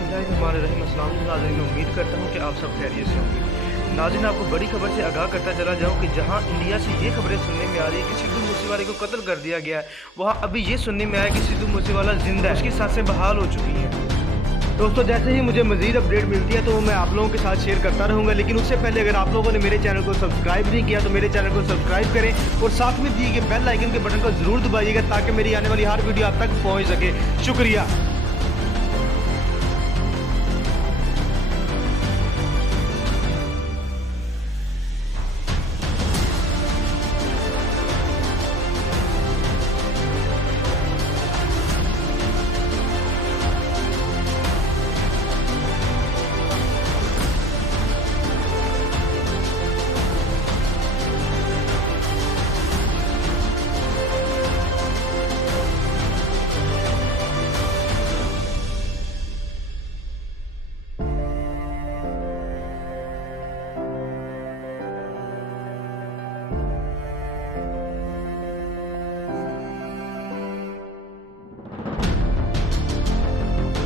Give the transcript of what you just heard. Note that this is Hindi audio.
बिस्मिल्लाहिर्रहमानिर्रहीम। अस्सलाम वालेकुम नाज़रीन, मैं उम्मीद करता हूँ कि आप सब खैरियत से होंगे। नाज़रीन, आपको बड़ी खबर से आगाह करता चला जाऊँ कि जहाँ इंडिया से ये खबरें सुनने में आ रही है कि सिद्धू मूसेवाले को कत्ल कर दिया गया है, वहाँ अभी ये सुनने में आया कि सिद्धू मूसेवाला जिंदा है, उसकी सांसें बहाल हो चुकी हैं। दोस्तों, जैसे ही मुझे मज़ीद अपडेट मिलती है तो मैं आप लोगों के साथ शेयर करता रहूँगा, लेकिन उससे पहले अगर आप लोगों ने मेरे चैनल को सब्सक्राइब नहीं किया तो मेरे चैनल को सब्सक्राइब करें और साथ में दिए गए बेल आइकन के बटन को ज़रूर दबाइएगा ताकि मेरी आने वाली हर वीडियो आप तक पहुँच सके। शुक्रिया।